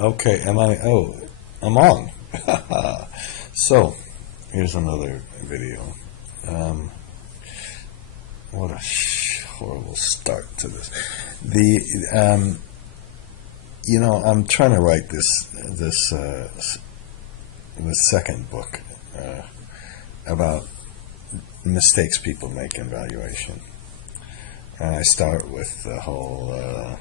Okay, am I? Oh, I'm on. So, here's another video. What a horrible start to this. I'm trying to write this second book about mistakes people make in valuation, and I start with the whole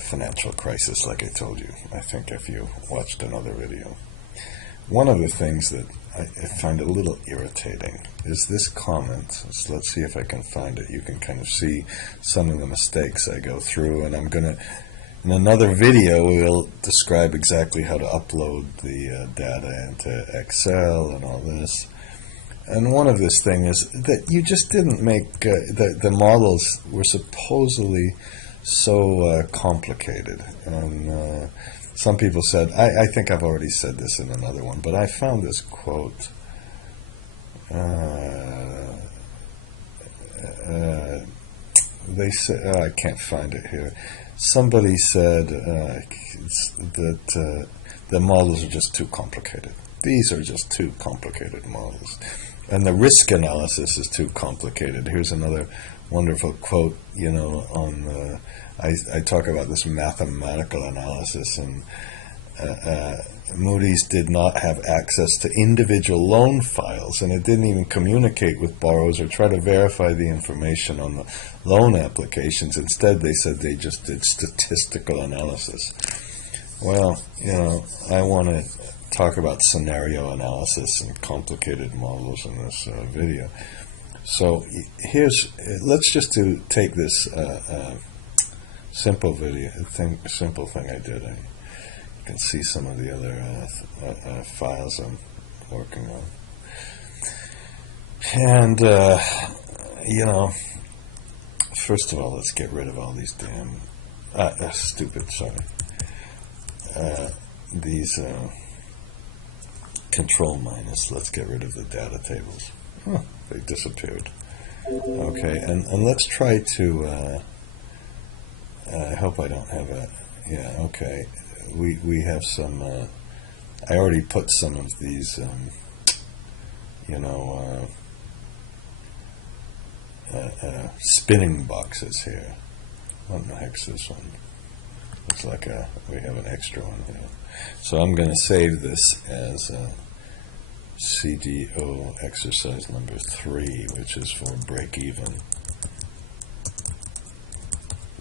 financial crisis, like I told you. I think if you watched another video, one of the things that I find a little irritating is this comment. So let's see if I can find it. You can kind of see some of the mistakes I go through, and I'm gonna, in another video, we'll describe exactly how to upload the data into Excel and all this. And one of this thing is that you just didn't make, the models were supposedly so complicated. And some people said, I think I've already said this in another one, but I found this quote. They said, I can't find it here. Somebody said that the models are just too complicated. These are just too complicated models. And the risk analysis is too complicated. Here's another wonderful quote, on I talk about this mathematical analysis, and Moody's did not have access to individual loan files, and it didn't even communicate with borrowers or try to verify the information on the loan applications. Instead, they said they just did statistical analysis. Well, I want to talk about scenario analysis and complicated models in this video. So let's just take this simple thing I did. You can see some of the other files I'm working on. And, first of all, let's get rid of all these damn, these control minus. Let's get rid of the data tables. They disappeared. Okay, and let's try to, I hope I don't have a, okay. We have some, I already put some of these, spinning boxes here. What in the heck's this one? Looks like we have an extra one here. So I'm going to save this as CDO exercise number 3, which is for break even.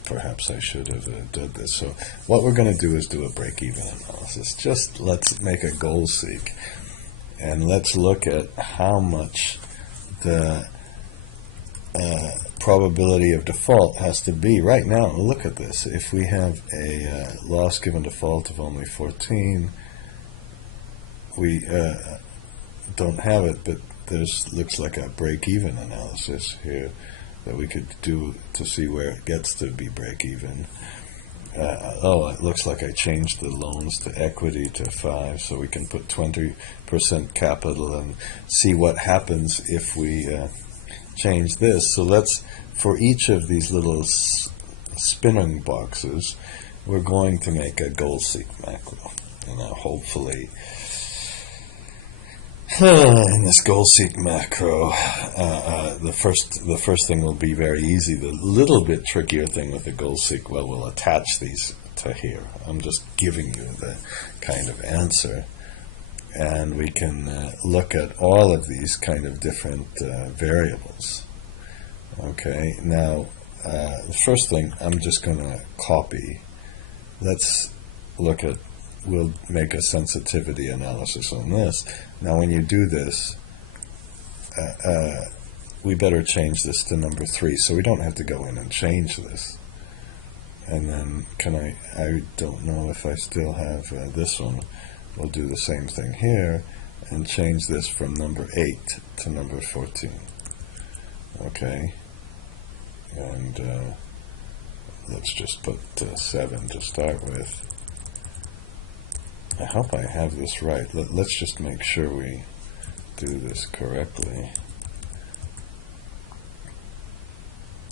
Perhaps I should have done this. So what we're going to do is do a break-even analysis. Just let's make a goal seek, and let's look at how much the probability of default has to be. Right now, look at this. If we have a loss given default of only 14, we don't have it, but there's looks like a break-even analysis here that we could do to see where it gets to be break-even. It looks like I changed the loans to equity to 5, so we can put 20% capital and see what happens if we change this. So let's, for each of these little spinning boxes, we're going to make a goal seek macro. Hopefully, in this goal seek macro, the first thing will be very easy. The little bit trickier thing with the goal seek, well, we'll attach these to here. I'm just giving you the kind of answer, and we can look at all of these kind of different variables. Okay, now the first thing I'm just going to copy. Let's look at, we'll make a sensitivity analysis on this. Now when you do this, we better change this to number 3, so we don't have to go in and change this. And then I don't know if I still have this one. We'll do the same thing here and change this from number 8 to number 14. Okay, and let's just put 7 to start with. I hope I have this right. Let's just make sure we do this correctly.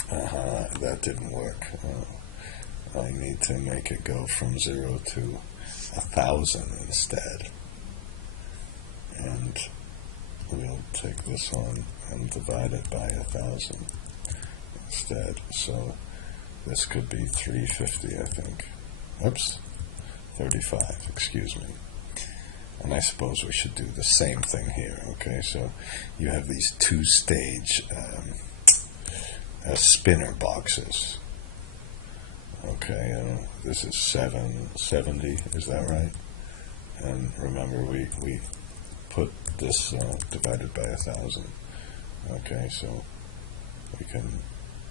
That didn't work. I need to make it go from 0 to 1,000 instead. And we'll take this one and divide it by 1,000 instead. So this could be 350, I think. Oops, 35, excuse me. And I suppose we should do the same thing here. Okay, so you have these two-stage spinner boxes. Okay, this is 770, is that right? And remember, we put this divided by 1,000. Okay, so we can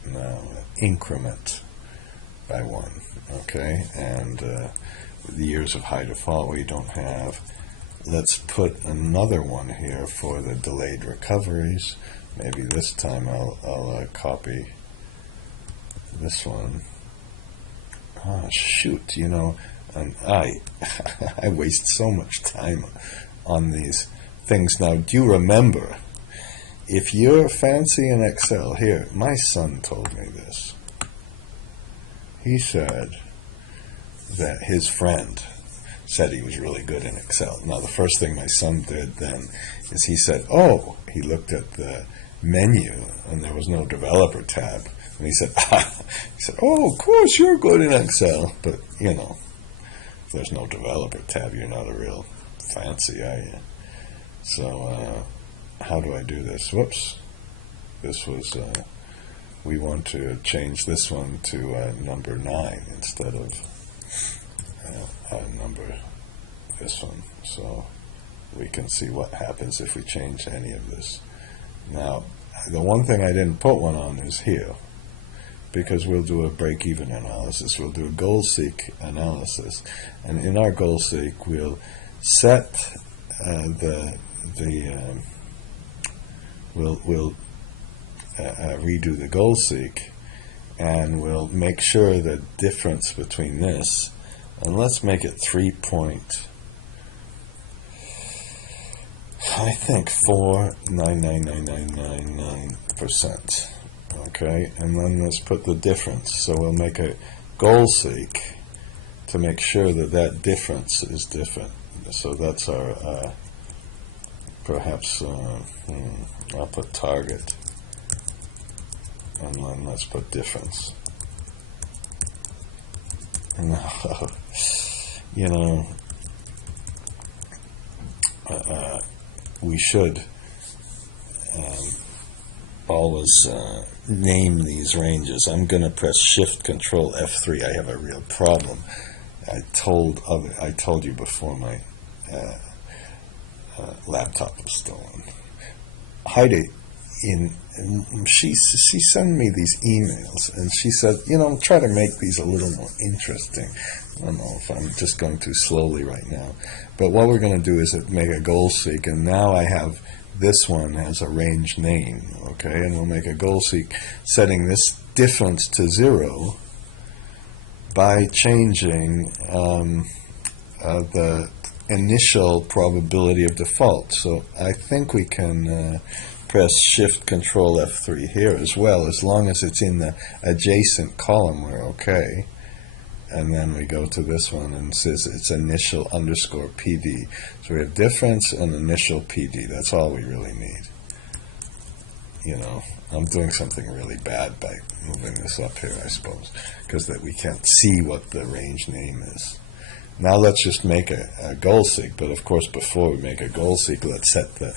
now increment by 1. Okay, and the years of high default we don't have. Let's put another one here for the delayed recoveries. Maybe this time I'll copy this one. Oh shoot, you know, and I waste so much time on these things. Now, do you remember, if you're fancy in Excel, here, my son told me this. He said that his friend said he was really good in Excel. Now, the first thing my son did then is he said, oh, he looked at the menu and there was no developer tab. And he said, oh, of course you're good in Excel. But, you know, if there's no developer tab, you're not a real fancy, are you? So, how do I do this? Whoops. This was, we want to change this one to number 9 instead of this one, so we can see what happens if we change any of this. Now, the one thing I didn't put one on is here, because we'll do a break-even analysis. We'll do a goal-seek analysis, and in our goal-seek, we'll set we'll redo the goal-seek, and we'll make sure the difference between this, and let's make it 4.999999%. Okay, and then let's put the difference. So we'll make a goal seek to make sure that that difference is different. So that's our perhaps I'll put target, and then let's put difference. Now, you know, we should always name these ranges. I'm going to press Shift Control F3. I have a real problem. I told you before my laptop was stolen. Heidi, she sent me these emails, and she said, you know, try to make these a little more interesting. I don't know if I'm just going too slowly right now, but what we're going to do is make a goal seek, and now I have this one has a range name, okay, and we'll make a goal seek setting this difference to 0 by changing the initial probability of default. So I think we can press Shift Control F3 here as well, as long as it's in the adjacent column, we're okay. And then we go to this one and it says it's initial underscore PD. So we have difference and initial PD. That's all we really need. You know, I'm doing something really bad by moving this up here, I suppose, because that we can't see what the range name is. Now let's just make a goal seek. But of course, before we make a goal seek, let's set the,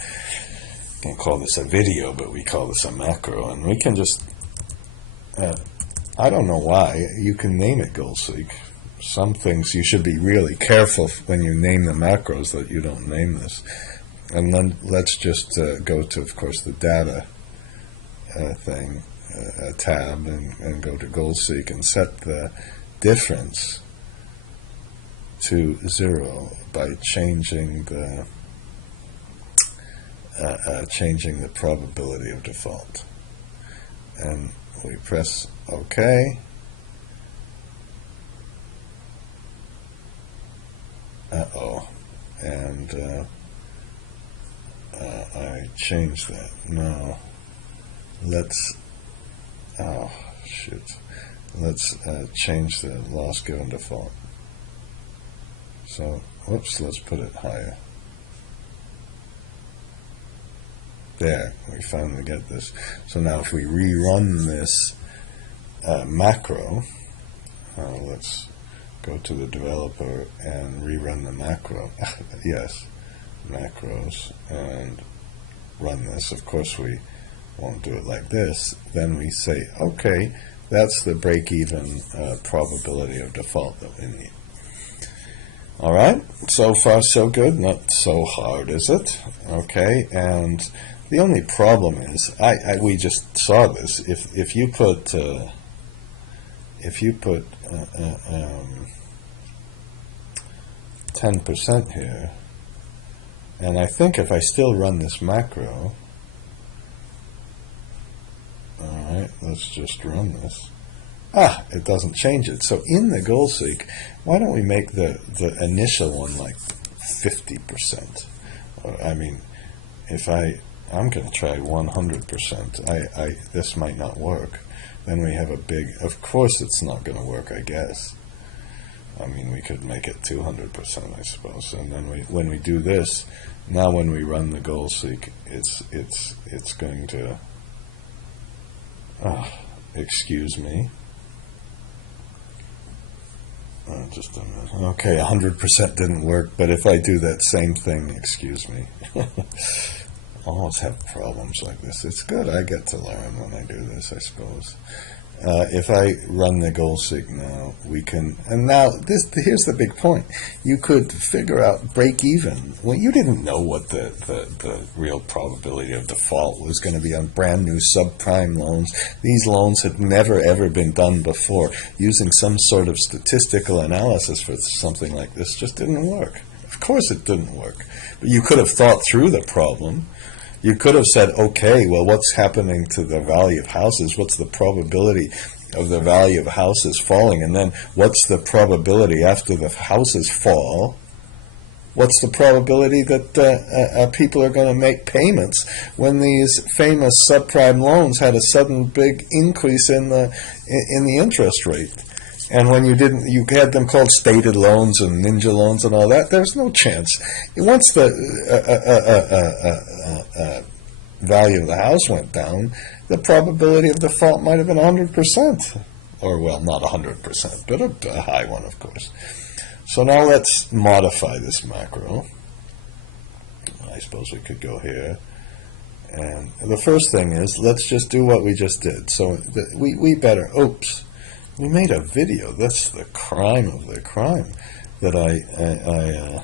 can't call this a video, but we call this a macro, and we can just I don't know why. You can name it goal seek. Some things you should be really careful when you name the macros that you don't name this. And then let's just go to, of course, the data thing, tab, and go to goal seek and set the difference to 0 by changing the probability of default. And we press OK. And I changed that. Now let's, oh shoot, let's change the loss given default. So, whoops, let's put it higher. There, we finally get this. So now if we rerun this macro, let's go to the developer and rerun the macro. Yes, macros, and run this. Of course we won't do it like this. Then we say, okay, that's the break-even probability of default that we need. All right, so far so good, not so hard, is it? Okay, and the only problem is, we just saw this. If you put 10% here, and I think if I still run this macro, all right, let's just run this. It doesn't change it. So in the goal seek, why don't we make the initial one like 50%? I mean, if I'm going to try 100%. This might not work. Then we have a big, of course it's not going to work, I guess. I mean, we could make it 200%, I suppose. And then when we do this, now when we run the goal seek, it's going to, excuse me. Just a minute. Okay, 100% didn't work, but if I do that same thing, excuse me. Always have problems like this. It's good I get to learn when I do this, I suppose. If I run the goal seek now, we can, and now here's the big point. You could figure out break even. Well, you didn't know what the real probability of default was going to be on brand new subprime loans. These loans had never ever been done before. Using some sort of statistical analysis for something like this just didn't work. Of course it didn't work. But you could have thought through the problem. You could have said, okay, well, what's happening to the value of houses? What's the probability of the value of houses falling? And then what's the probability after the houses fall? What's the probability that people are going to make payments when these famous subprime loans had a sudden big increase in the interest rate? And when you had them called stated loans and ninja loans and all that, there's no chance. Once the value of the house went down, the probability of default might have been 100%. Or, well, not 100%, but a high one, of course. So now let's modify this macro. I suppose we could go here. And the first thing is, let's just do what we just did. So we better, oops. We made a video. That's the crime of the crime that I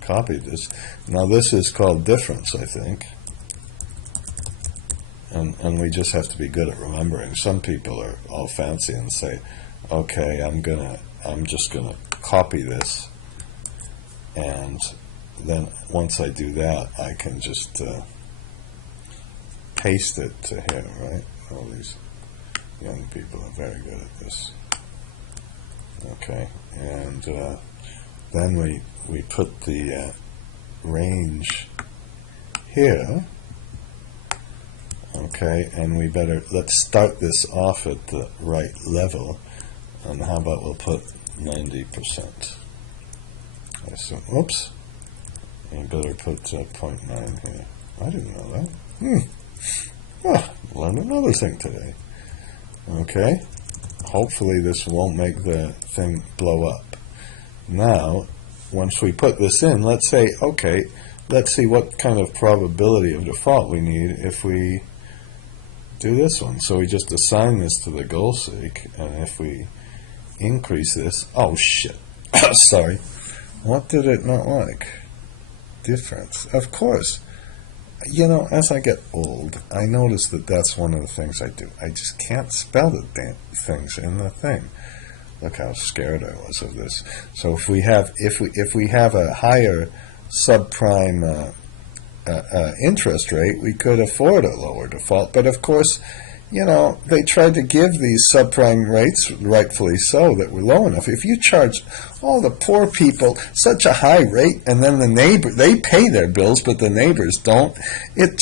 copied this. Now this is called difference, I think. And we just have to be good at remembering. Some people are all fancy and say, okay, I'm just gonna copy this, and then once I do that, I can just paste it to here, right? All these young people are very good at this. Okay, and then we put the range here. Okay, and let's start this off at the right level. And how about we'll put 90%. I assume, oops, you better put 0.9 here. I didn't know that. Learned another thing today. Okay, hopefully this won't make the thing blow up. Now, once we put this in, let's say, okay, let's see what kind of probability of default we need if we do this one. So we just assign this to the goal seek, and if we increase this, oh shit, sorry, what did it not like? Difference, of course. You know, as I get old, I notice that that's one of the things I do. I just can't spell the damn things in the thing. Look how scared I was of this. So if we have a higher subprime interest rate, we could afford a lower default. But of course, you know, they tried to give these subprime rates, rightfully so, that were low enough. If you charge all the poor people such a high rate, and then they pay their bills, but the neighbors don't, it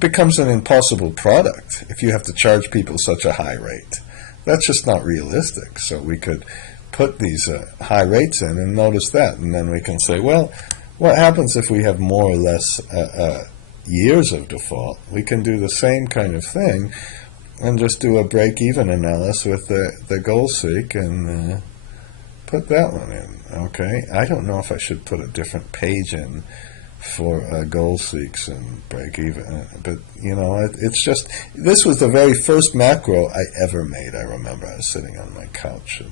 becomes an impossible product if you have to charge people such a high rate. That's just not realistic. So we could put these high rates in and notice that, and then we can say, well, what happens if we have more or less years of default? We can do the same kind of thing and just do a break-even analysis with the goal seek and put that one in. Okay, I don't know if I should put a different page in for goal seeks and break even, but you know, it's just, this was the very first macro I ever made. I remember I was sitting on my couch and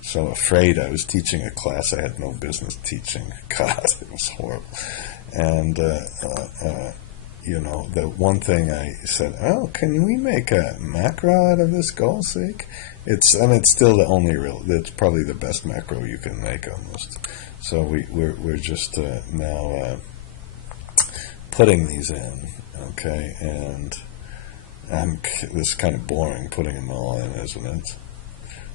so afraid. I was teaching a class I had no business teaching. God, it was horrible. And you know, the one thing I said, oh, can we make a macro out of this goal seek? It's still the only real, it's probably the best macro you can make almost. So we're just now putting these in, okay, and this is kind of boring putting them all in, isn't it?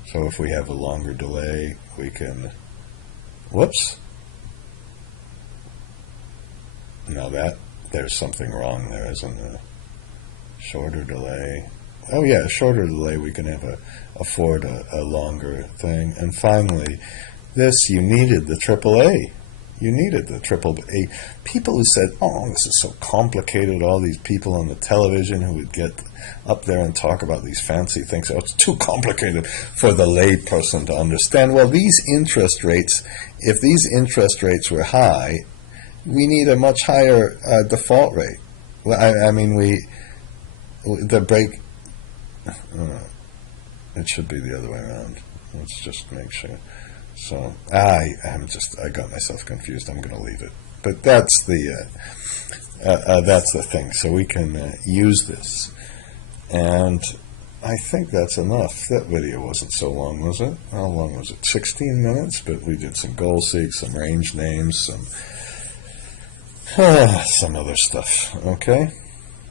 So if we have a longer delay, we can, whoops, now there's something wrong there, isn't there? Shorter delay. Oh yeah, shorter delay, we can afford a longer thing. And finally, this, you needed the AAA. You needed the AAA. People who said, oh, this is so complicated, all these people on the television who would get up there and talk about these fancy things. Oh, it's too complicated for the lay person to understand. Well, these interest rates, if these interest rates were high, we need a much higher default rate. Well, I mean, the break, it should be the other way around. Let's just make sure. So I got myself confused. I'm going to leave it. But that's the thing. So we can use this, and I think that's enough. That video wasn't so long, was it? How long was it? 16 minutes. But we did some goal seeks, some range names, some other stuff. Okay.